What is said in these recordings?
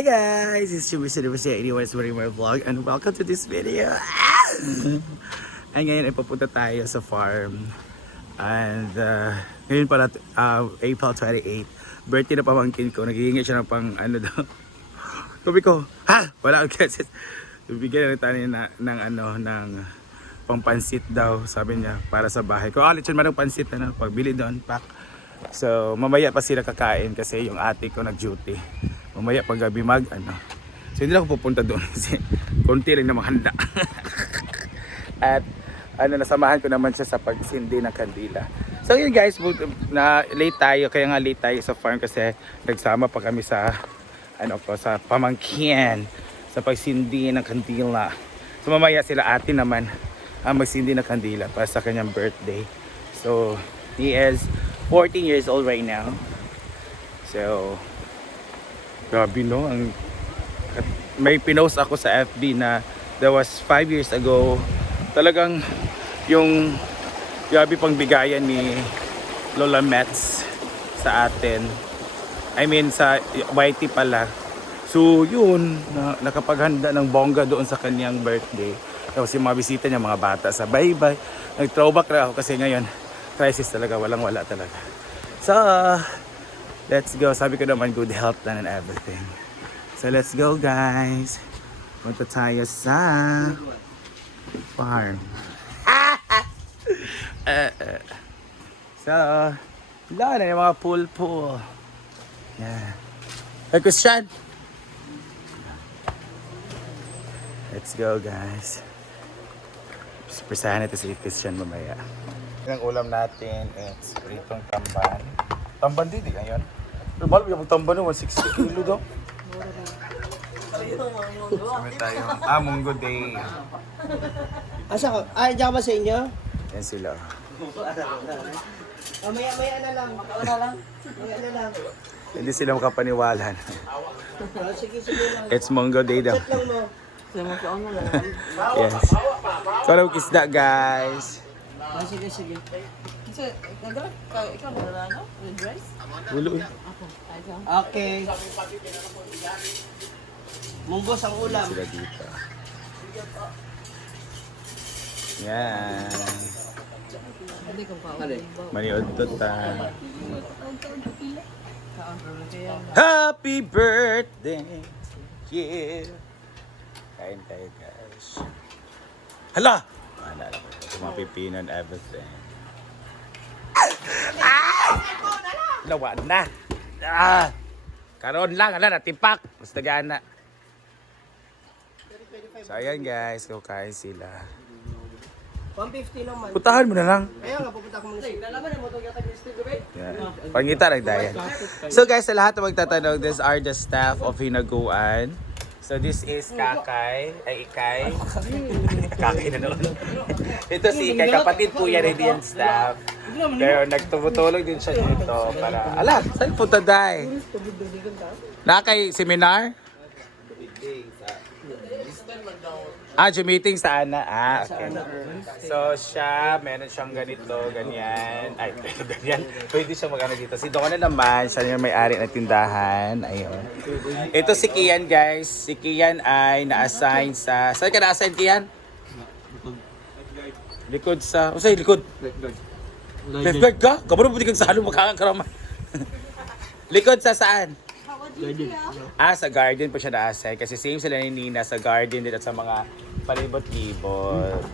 Hi guys, it's Anyways, my vlog and welcome to this video. Ay ngayon ay papunta tayo sa farm. And ngayon pala April 28, birthday na pamangkin ko. Naghihingi siya ng pang ano daw. Sabi ko, ha? Wala akong kasi. Bibigyan na tayo ng pangpansit daw, sabi niya, para sa bahay ko. Lechon man ng pansit na pagbili doon, pack. So mamaya pa sila kakain kasi yung ate ko nag-duty. Mamaya pag gabi So hindi na ako pupunta doon kasi konti lang na handa. At nasamahan ko naman siya sa pagsindi ng kandila. So yun guys, na late tayo, kaya nga late tayo sa farm kasi nagsama pa kami sa sa pamangkin sa pagsindi ng kandila. So mamaya sila ate naman ang magsindi ng kandila para sa kanyang birthday. So he is 14 years old right now. So grabe no, may pinost ako sa FB na that was 5 years ago. Talagang yung grabe pang bigayan ni Lola Mets sa atin. I mean sa YT pala. So yun, nakapaghanda ng bongga doon sa kanyang birthday. Tapos yung mga bisita niya, mga bata sa bye-bye. Nag-throwback na ako kasi ngayon crisis talaga, walang-wala talaga. So let's go. Sabi ko naman good health and everything. So let's go guys. Punta tayo sa farm. So, wala na yung mga pool. Yeah. Hey Christian! Let's go guys. Presahan natin si Christian mamaya. Ang ulam natin is pritong tamban. Tamban din ngayon. Normal yung tamban naman 60 kilo daw. Sabi tayo. Munggo day. Asa ka? Diyan ba sa inyo? Yan sila. Maya na lang. Maya na lang. Hindi sila makapaniwalan. Sige lang. It's Munggo day daw. Chat lang mo. Yes. So, ano kisda guys? Sige. Ikaw na ano? With rice? Ulo eh. Okay. Munggos ang ulam. Sila dito. Yan. Maniod to ta. Happy birthday to you. Kain tayo guys. Hala! Maalala ko. Mga pipino and everything. Lawan na. Karoon lang. Natipak. Basta gana. So ayan guys. Kukain sila. 150 naman. Putahan mo na lang. Kaya nga, pupunta ko muna sa Yeah. Pangita lang tayo. So guys, sa lahat na magtatanong, these are the staff of Hinaguan. So this is Kakay, Ikay. Kakay na noon. Ito si Ikay, kapatid po yan, hindi yan staff. Pero nagtumutulong din siya dito para, saan punta dahi? Nakay seminar? Meeting sa Ana. Okay. So siya, meron siyang ganito, ganyan. Ay, ganyan. Pwede siya mag-ano dito. Si Donna naman, siya yung may-ari ng tindahan. Ayun. Ito si Kian guys. Si Kian ay na-assign sa... Saan ka na-assign Kian? Likod sa... O sa'yo, likod? Lifeguard ka? Kabaro pwede kang sa halong makakakarama. Likod sa saan? Sa garden po siya na-assign. Kasi same sila ni Nina sa garden din at sa mga palibot-libot.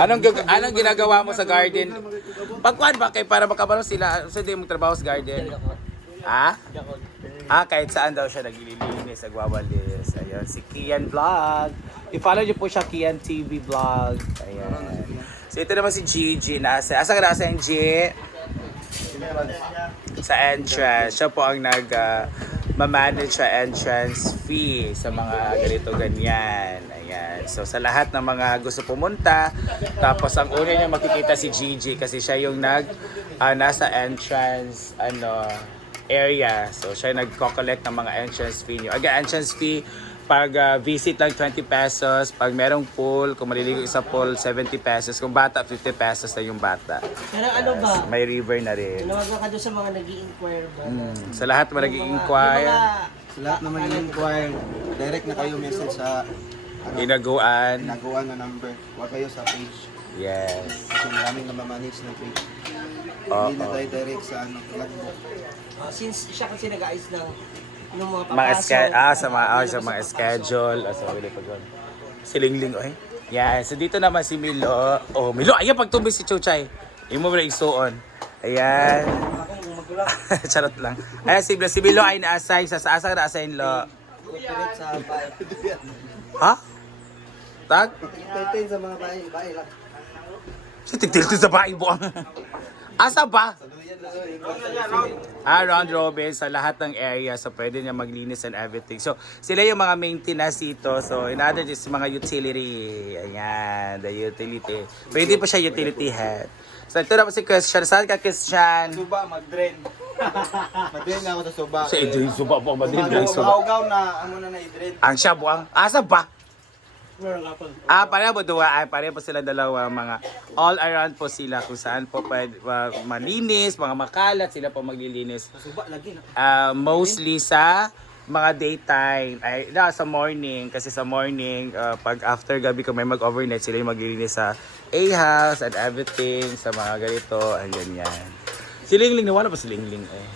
Anong ginagawa mo sa garden? Pagkuhan ba kayo para makabalo sila? So hindi mong trabaho sa garden? Kahit saan daw siya naglilinis, nagwawalis. Ayun, si Kian Vlog. I-follow niyo po siya, Kian TV Vlog. Ayan. So ito naman si Gigi. Asa ka nasa yung G? Sa entrance. Siya po ang manage sa entrance fee sa mga ganito ganyan. Ayan. So sa lahat ng mga gusto pumunta, tapos ang una niya makikita si Gigi kasi siya yung nasa entrance area. So siya nagko-collect ng mga entrance fee niyo. Entrance fee pag visit lang 20 pesos, pag merong pool, kung maliligo sa pool 70 pesos, kung bata 50 pesos na yung bata. Pero ano ba? May river na rin. Tinawagan ka doon sa mga nag-i-inquire ba? Sa lahat mga nag-i-inquire. Yung mga Sa lahat naman yung inquire, direct na kayo message sa Hinaguan. nagawa na number. Huwag kayo sa page. Yes. Kasi maraming namamanage ng page. Oo. Hindi na tayo direct sa logbook. Since siya kasi nag-ayos ng yung mga Mga papasok. sa mga schedule. So, wala pa doon. Silingling, oy. Yeah, so dito naman si Milo. Oh, Milo, ayan pagtumbis si Chuchay. Imo mo na isuon. Ayan. Charot lang. Ayan, si Milo ay na-assign sa asa na-assign lo. Direct sa bahay. Ha? Tag? 13 sa mga bahay lang. Si tigtil sa bahay buang. Asa ba? Round robin sa lahat ng area, so pwede niya maglinis and everything. So sila yung mga maintenance dito. So in other words, mga utility. Ayan, the utility. Pwede pa siya utility head. So ito naman si Christian. Saan ka, Christian? Suba, mag-drain. Mag-drain na ako sa suba. Sa Idris, suba po. Madin lang suba. Maugaw na, ano na i-drain. Ang siya buang. Asa ba? Pareho po duwa. Pareho po sila dalawa. Mga all around po sila. Kung saan po pwede malinis, mga makalat, sila po maglilinis. Suba lagi na. Mostly sa mga daytime. Sa morning. Kasi sa morning, pag after gabi kung may mag-overnight, sila yung maglilinis sa A-house and everything. Sa mga ganito. And ganyan. Si Lingling, nawala pa si Lingling eh.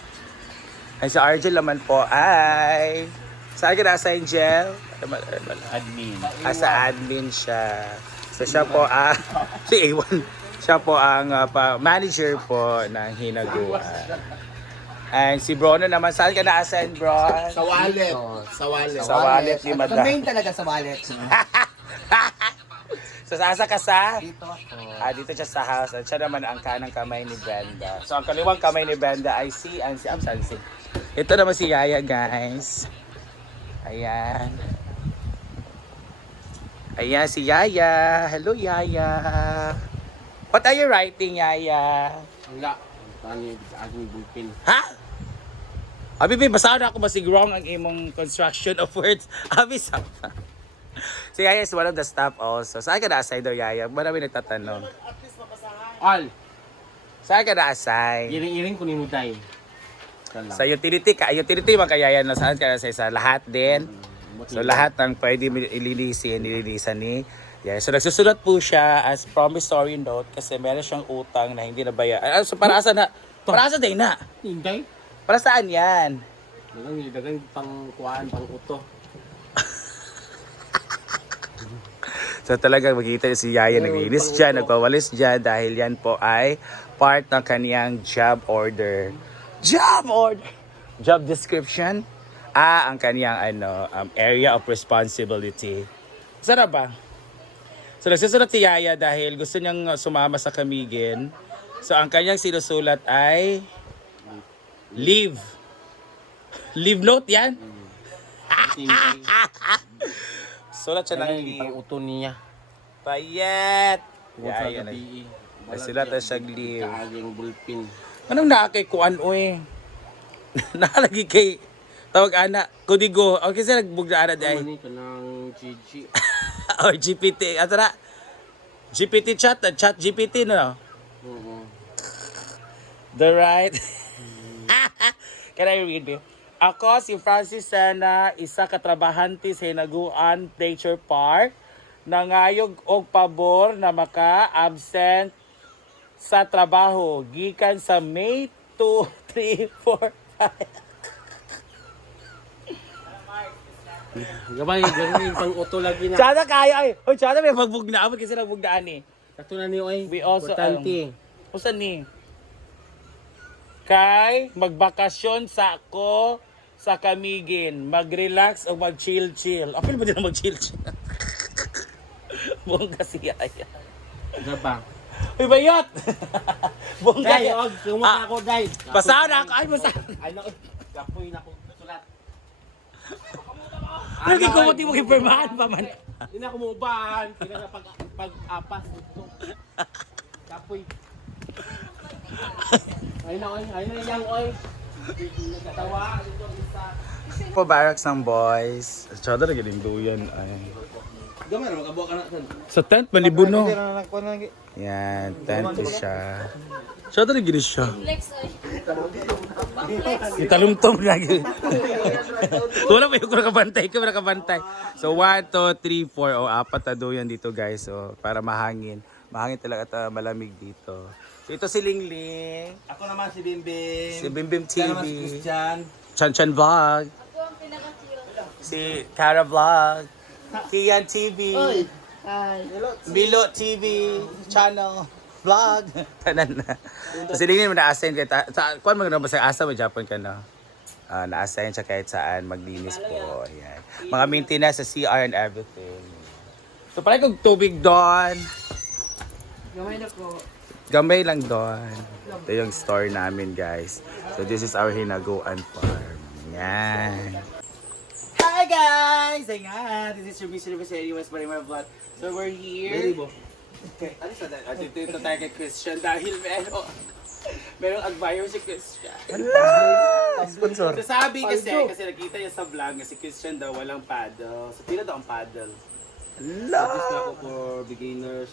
Ay, sa Argel naman po ay... Saan ka na-assign, Jel? Admin. Sa admin siya. So siya po si A1. Siya po ang manager po ng Hinaguan. And si Brono naman, saan ka na-assign, Bro? Sa wallet. Sa wallet. Sa wallet ni Madam. The main talaga sa wallet. So sasa ka sa? Dito. Dito siya sa house. At siya naman ang kanang kamay ni Brenda. So ang kaliwang kamay ni Brenda ay si Sansi. Ito naman si Yaya, guys. Ayan. Ayan si Yaya. Hello, Yaya. What are you writing, Yaya? Wala. Tani, aging bulpin. Ha? Abi, basahan ako wrong ang imong construction of words. Abi, sa... Si Yaya is one of the staff also. Saan ka na-assign daw, Yaya? Marami nagtatanong. All. Saan ka na-assign? Iring-iring ko ni Muday. Sa utility ka. Utility man kaya yan. Saan ka na-assign? Sa lahat din. So lahat ng pwede nililisan ni Yaya. So nagsusulat po siya as promissory note kasi meron siyang utang na hindi nabayaran. So para asa na? Para asa din na? Hindi. Para saan yan? Dagang pang kuhaan, pang uto. So talagang makikita niyo si Yaya naglinis dyan, nagwawalis dyan dahil yan po ay part ng kaniyang job order. Job order! Job description? Ang kaniyang area of responsibility. Sarap ba? So nagsusulat si Yaya dahil gusto niyang sumama sa Camiguin. So ang kanyang sinusulat ay leave. Leave note yan? Sulat siya ng leave. Pang uto niya. Payet! Yaya Yaya na. na. Sulat na siyang leave. Kaaging bulpin. Anong nakakay kuan oy? Nakalagi kay tawag ana, kudigo. Okay sila nagbugda ana di ay. Ano ka ng GG? Or GPT. Ato na. GPT chat GPT no. Oo. The right. Can I read you? Ako si Francis Sena, isa ka trabahante sa Hinaguan Nature Park, nangayog og pabor na maka-absent sa trabaho gikan sa May 2, 3, 4, 5. Gabay, gawin pang uto lagi na. Tsada kayo ay. Hoy, tsada may magbugna abot kasi nagbugdaan ni. Kato na niyo ay. We also Importante. Usa ni? Kay magbakasyon sa ako sa Camiguin, mag-relax o mag-chill-chill. Apil ba din ang mag-chill-chill? Buong kasi Yaya. Gaba. Uy, bayot! Buong Day, kasi. og, sumunta ako, day. Basahan na ako. Ay, basahan. Ay, naku. Gapoy na ako. Sulat. Lagi ko mo mo kipirmahan pa man. Hindi na kumubahan. Hindi na pag-apas. Gapoy. Ay na, oy. Ay na yang, oy. Nagkatawa. Ito, isa. Po barracks ng boys. Tsada na galing duyan. Ay. Gamay, makabuha ka na. Sa tent, malibuno. Yan, tent siya. Tsada na galing siya. Italumtom lagi. Wala pa yung nakabantay. Ikaw nakabantay. So 1, 2, 3, 4. O, apat na doon dito guys. So, para mahangin. Mahangin talaga at malamig dito. So ito si Lingling. Ako naman si Bimbing. Si Bimbim Siya naman si TV. Christian. Chan Vlog. Si Cara Vlog. Kian TV. Milo TV. Channel. Vlog. Tanan na. So si Lingling mo na-assign kay kuan mo na ba sa asa mo Japan ka na? Na-assign siya kahit saan maglinis po. Ayan. Mga maintenance sa CR and everything. So parang kung tubig doon. Gamay na po. Gamay lang doon. Ito yung store namin guys. So this is our Hinaguan farm. Yan. Hi guys! Ayan. This is your Mr. Vicente West Barimar Vlog. So we're here. Okay. Ano sa dahil? Dito tayo kay Christian dahil merong admire si Christian. Hala! Sponsor. So sabi kasi nakita niya sa vlog na si Christian daw walang paddle. So pila daw ang paddle? Hala! Tapos na ako for beginners.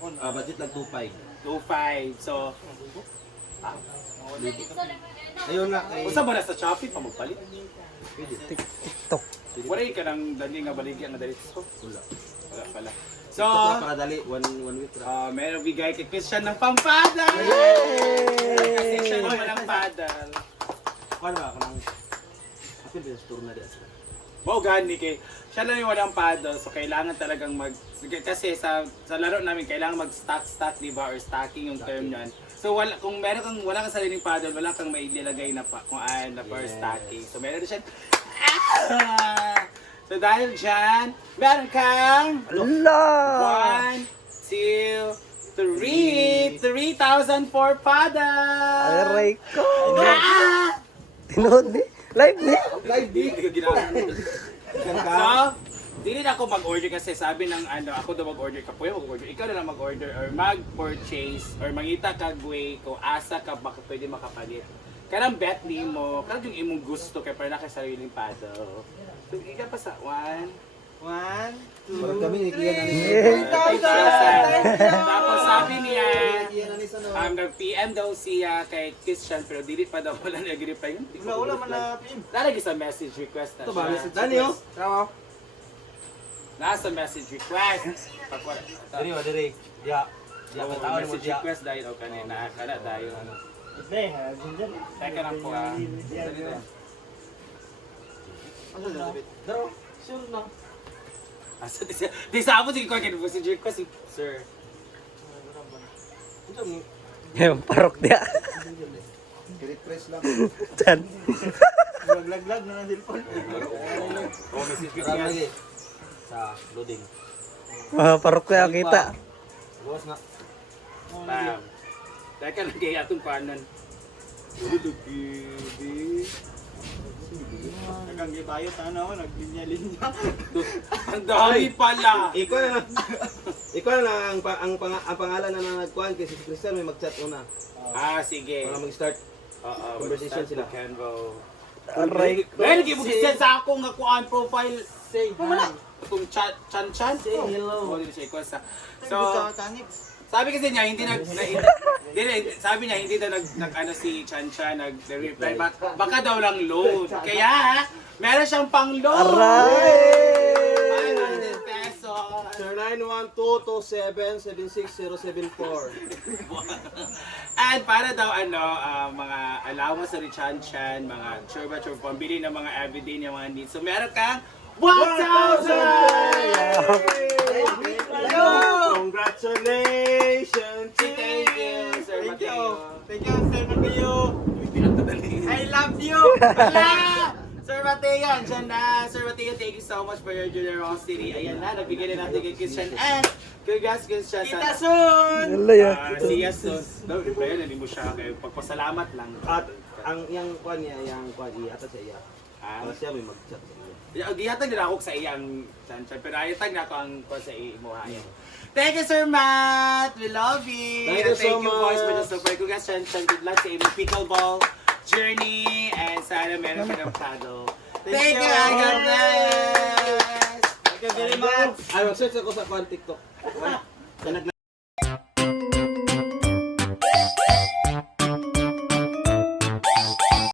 Budget lang 2.5. 2.5. So, Ayun nga. usa ba na sa Shopee pa magpalit? TikTok. Wala ka nang dali nga baligyan nga dali sa Wala. Wala pala. So, Para dali, one week. meron bigay kay Christian ng pampadal! Yay! Kasi siya naman ng paddle. Ano ba? Ako nang... Ako yung store na dito. Wow, gani kay siya lang yung walang paddle, so kailangan talagang kasi sa laro namin kailangan mag-stack, di ba? Or stacking yung term niyan. So kung wala kang sariling paddle, wala kang mailagay na na for stacking. So meron siya. So dahil dyan, meron kang 1, 2, 3, 3,000 for paddle! Aray ko. Ah! Tinood ni. Live ni. Live di ko ginagawa. So, dili na ako mag-order kasi sabi ng ako daw mag-order ka po mag-order. Ikaw na lang mag-order or mag-purchase or mangita ka way kung asa ka baka pwede makapalit. Kanang bet ni mo, kanang yung imong gusto kay para na kay sariling paddle. So, ika pa sa 1, 2, Parang kami, ikiyan na 3,000. Tapos sabi niya, nag-PM daw siya kay Christian pero dili pa daw wala nag-reply. Wala man na PM. Lalagay sa message request na Ito ba? siya. Dani oh. Tama. Nasa message request. Diri wa diri. Ya. Ya Oh, tawon mo message siya. request dahil o kanina. Kana dahil ano. Teka lang po ah. Daro. Sure na. Asa di sa ako sige ko kay message request sir. Ito mo. Yung parok dia. Refresh lang. Chan. Lag na ng cellphone. Oh, message Marami request. lagi. Sa loading. Mga parok kaya kita. Bukas na. Bam. Teka lang kay atong kanan. Nagang gibayot ano, naglinya-linya. Ang dami pala. Ikaw na lang. Ikaw na lang ang pangalan na nagkuhan kasi si Christian may mag-chat una. Sige. Para mag-start. Conversation sila. Canvo. Aray ko. Well, gibugisan sa akong nga kuan profile. Say hi. Itong chan. Say hello. Oh, dito siya ikuha sa. So, sabi kasi niya hindi sabi niya hindi daw nag si Chanchan nag-reply baka daw lang load. Kaya meron siyang pang-load. Aray! 500 pesos. Sir 91227-76074. And para daw mga allowance sa Chanchan, mga churba pambili ng mga everyday niya mga needs. So meron kang 1,000! Congratulations! Thank you, Sir Mateo. Thank you, Sir Mateo. I love you. Wala! Sir Mateo, andyan na. Sir Mateo, thank you so much for your generosity. Ayan na, nagbigay na natin kay Christian. And, congrats Christian. Kita soon. Wala ya. See you soon. No, reply hindi mo siya kayo. Pagpasalamat lang. At ang yang kuan niya, yang kuan iyata sa iya. Para siya may mag-chat sa iya. Gihatan nila ako sa iyang Chanchan. Pero ayatag na ako ang kuha sa imuhayan. Thank you, Sir Matt. We love you. Thank you so you, boys, for the much. support. Congrats, Chanchan. Good luck sa imong pickleball journey. And sana meron ka ng paddle. Thank you, and God bless. Thank you very much. Ay, mag-search ako sa kuan TikTok.